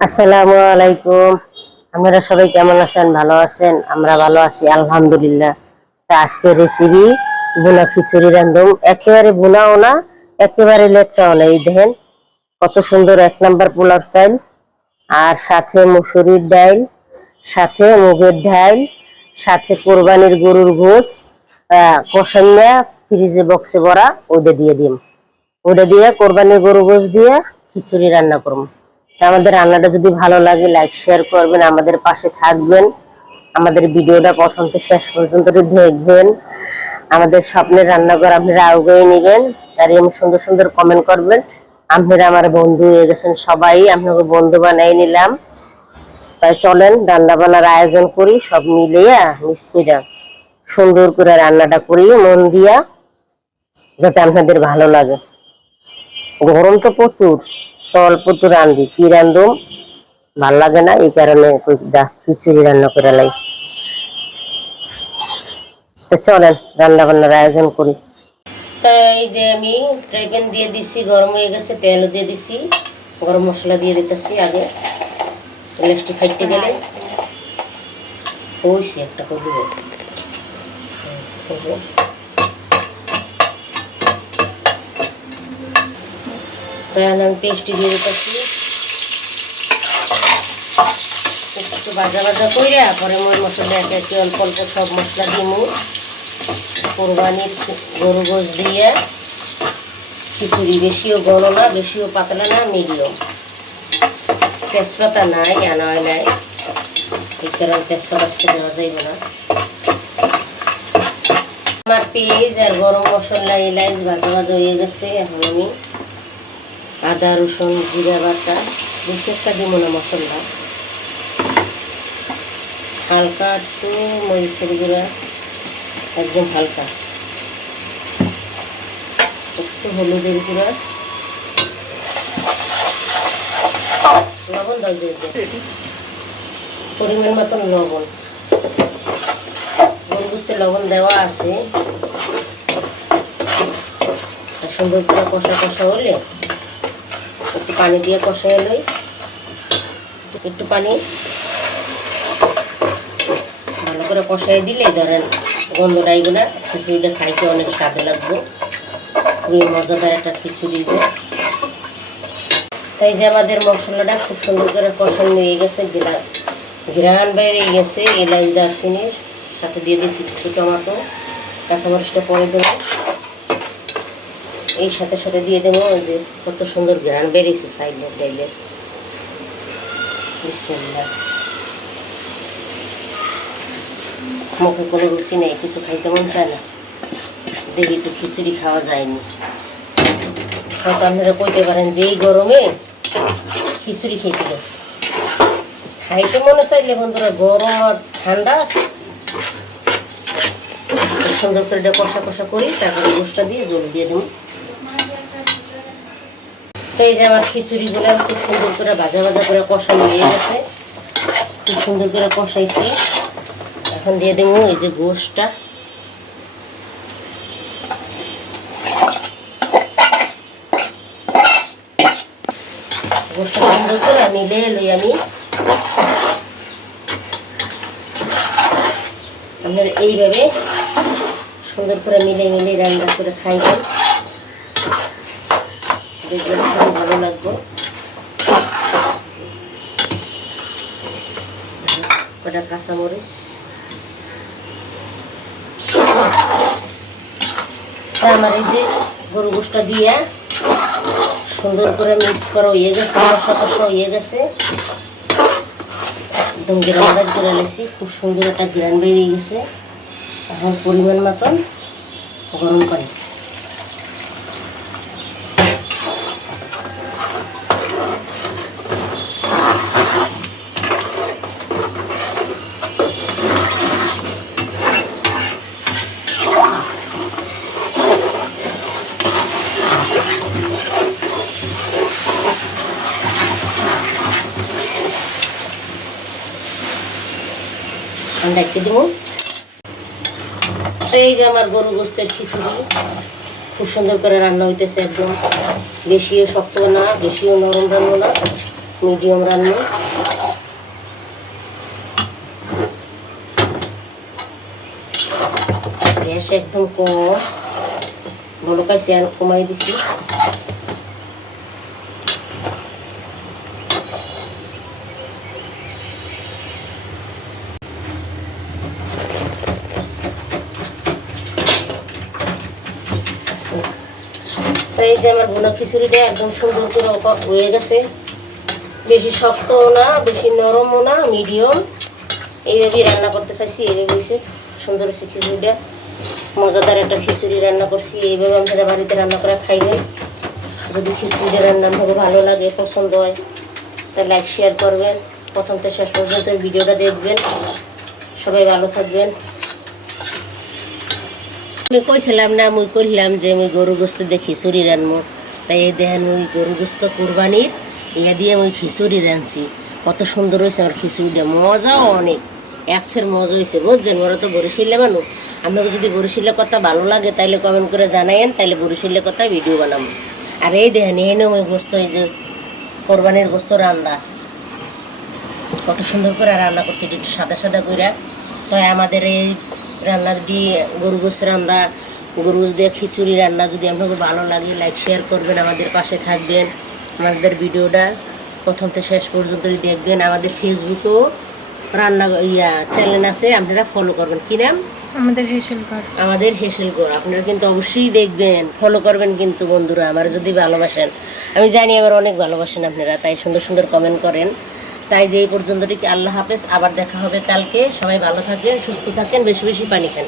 আসসালামু আলাইকুম। আপনারা সবাই কেমন আছেন? ভালো আছেন? আমরা ভালো আছি, আলহামদুলিল্লাহ। তা আজকে রেসিপি বোনা খিচুড়ি রান্ধুম। একেবারে বোনাও না, একেবারে লেটকাও না। এই দেখেন, কত সুন্দর এক নাম্বার পোলার চাইল আর সাথে মুসুরির ডাইল, সাথে মুগের ডাইল, সাথে কোরবানির গরুর গোস কষাইয়া ফ্রিজে বক্সে ভরা, ওইটা দিয়ে দিম। ওটা দিয়ে কোরবানির গরু ঘোষ দিয়ে খিচুড়ি রান্না করব আমাদের রান্নাটা যদি ভালো লাগে লাইক শেয়ার করবেন, আমাদের পাশে থাকবেন। আমাদের ভিডিওটা থেকে শেষ পর্যন্ত দেখবেন। আমাদের স্বপ্নের রান্নাঘর আপনারা আগে নেবেন আর এমন সুন্দর সুন্দর কমেন্ট করবেন। আপনারা আমার বন্ধু হয়ে গেছেন সবাই, আপনাকে বন্ধু বানাই নিলাম। তাই চলেন রান্না বান্নার আয়োজন করি, সব মিলিয়ে মিস করে সুন্দর করে রান্নাটা করি, মন দিয়া, যাতে আপনাদের ভালো লাগে। গরম তো প্রচুর। অল্প তো রান্ধি। কি রান্ধুম? ভালো লাগে না, এই কারণে খিচুড়ি রান্না করে লাই। চলেন রান্না বান্নার আয়োজন করি। এই যে আমি ফ্রাই দিয়ে দিছি, গরম হয়ে গেছে, তেলও দিয়ে দিছি, গরম মশলা দিয়ে দিতেছি আগে। ইলাস্টিক ফাইটতে গেলে ওইছি একটা করে তাহলে আমি পেস্টটি দিয়ে দিতেছি। একটু ভাজা ভাজা কইরা পরে মই মশলা একে একে অল্প অল্প সব মশলা দিমু। কোরবানির গরু গোস দিয়ে খিচুড়ি বেশিও গরম না, বেশিও পাতলা না, মিডিয়াম। তেজপাতা নাই, আনা হয় নাই। এই তেজপাতা আজকে দেওয়া যাইবে না। আমার পেঁয়াজ আর গরম মশলা এলাইচ ভাজা ভাজা হয়ে গেছে, এখন আমি আদা, রসুন, জিরা বাটা, বেশি একটা দিব না মশলা। হালকা একটু মরিচের গুঁড়া, একদম হালকা। একটু হলুদের গুঁড়া। লবণ দাও দিয়ে পরিমাণ মতন লবণ। গরুগুস্তে লবণ দেওয়া আছে। সুন্দর করে কষা কষা হলে পানি দিয়ে কষাই লই। একটু পানি ভালো করে কষাই দিলে ধরেন গন্ধটা না, খিচুড়িটা খাইতে অনেক স্বাদ লাগবে। খুবই মজাদার একটা খিচুড়ি তাই যে আমাদের মশলাটা খুব সুন্দর করে কষানো হয়ে গেছে গিরা ঘিরান বাইরে গেছে, এলাচ, দারচিনির সাথে দিয়ে দিয়েছি কিছু টমাটো, কাঁচামরিচটা পরে দেবো। এই সাথে সাথে দিয়ে দেবো ওই যে কত সুন্দর ঘ্রাণ বেরিয়েছে সাইড ডাইলে বিসমিল্লাহ। মুখে কোনো রুচি নেই, কিছু খাইতে মন চায় না। দেখি একটু খিচুড়ি খাওয়া যায়নি। হয়তো আপনারা কইতে পারেন যে এই গরমে খিচুড়ি খেতে গেছে। খাইতে মনে চাইলে বন্ধুরা, গরম আর ঠান্ডা সুন্দর করে এটা কষা কষা করি, তারপরে গোষ্ঠটা দিয়ে জল দিয়ে দেবো। এই যে আমার খিচুড়িগুলো খুব সুন্দর করে ভাজা ভাজা করে কষানো হয়ে গেছে। খুব সুন্দর করে কষাইছি। এখন দিয়ে দেবো এই যে গোশটা। সুন্দর করে মিলে আমি। আপনারা এইভাবে সুন্দর করে মিলে মিলে রান্না করে খাইবেন। ভালো লাগবে। কটা কাঁচামরিচ। আমার এই যে গরু গোষ্ঠটা দিয়ে সুন্দর করে মিক্স করা হয়ে গেছে কষা কষা হয়ে গেছে। একদম গ্রানটা করে লেছি খুব সুন্দর একটা গ্রান বেরিয়ে গেছে। এখন পরিমাণ মতন গরম পানি এই যে আমার গরু গোস্তের খিচুড়ি, খুব সুন্দর করে রান্না হইতেছে একদম। বেশিও শক্ত না, বেশিও নরম রান্না না। মিডিয়াম রান্না। গ্যাস একদম কম। বলো কাছে আর কমাই দিছি। এই যে আমার বোনা খিচুড়িটা একদম সুন্দর করে হয়ে গেছে। বেশি শক্তও না, বেশি নরমও না মিডিয়াম এইভাবেই রান্না করতে চাইছি, এইভাবে সুন্দর হয়েছে খিচুড়িটা। মজাদার একটা খিচুড়ি রান্না করছি, এইভাবে আমি আপনারা বাড়িতে রান্না করে খাইবেন যদি খিচুড়িটা রান্না ভাবে ভালো লাগে, পছন্দ হয় তা লাইক শেয়ার করবেন। প্রথম থেকে শেষ পর্যন্ত ভিডিওটা দেখবেন। সবাই ভালো থাকবেন। আমি কইছিলাম না, মুই কইলাম যে আমি গরু গোস্ত দিয়ে খিচুড়ি রানবো তাই এই দেখেন মুই গরু গোস্ত কোরবানির। ইয়া দিয়ে আমি খিচুড়ি রানছি কত সুন্দর হয়েছে আমার খিচুড়িটা। মজাও অনেক। একসের মজা হয়েছে। বুঝছেন? ওরা তো বরিশিল্লে মানুষ। আপনাকে যদি বরিশিল্লের কথা ভালো লাগে তাহলে কমেন্ট করে জানাইন তাইলে বরিশিল্লের কথা ভিডিও বানাবো। আর এই দেখেন এনে মুই গোস্ত এই যে কোরবানির গোস্ত রান্না কত সুন্দর করে রান্না করছে। একটু সাদা সাদা করে তো আমাদের এই রান্না দিয়ে গরু গোস রান্না গরু গোস দিয়ে খিচুড়ি রান্না যদি আপনাকে ভালো লাগে লাইক শেয়ার করবেন, আমাদের পাশে থাকবেন। আমাদের ভিডিওটা প্রথম থেকে শেষ পর্যন্ত দেখবেন আমাদের ফেসবুকেও রান্না ইয়া চ্যানেল আছে আপনারা ফলো করবেন। কি নাম? আমাদের হেসেল ঘর। আমাদের হেসেল গোর আপনারা কিন্তু অবশ্যই দেখবেন ফলো করবেন কিন্তু বন্ধুরা আমার যদি ভালোবাসেন। আমি জানি আমার অনেক ভালোবাসেন আপনারা তাই সুন্দর সুন্দর কমেন্ট করেন। তাই যে এই পর্যন্ত আল্লাহ হাফেজ আবার দেখা হবে কালকে। সবাই ভালো থাকেন সুস্থ থাকেন বেশি বেশি পানি খান।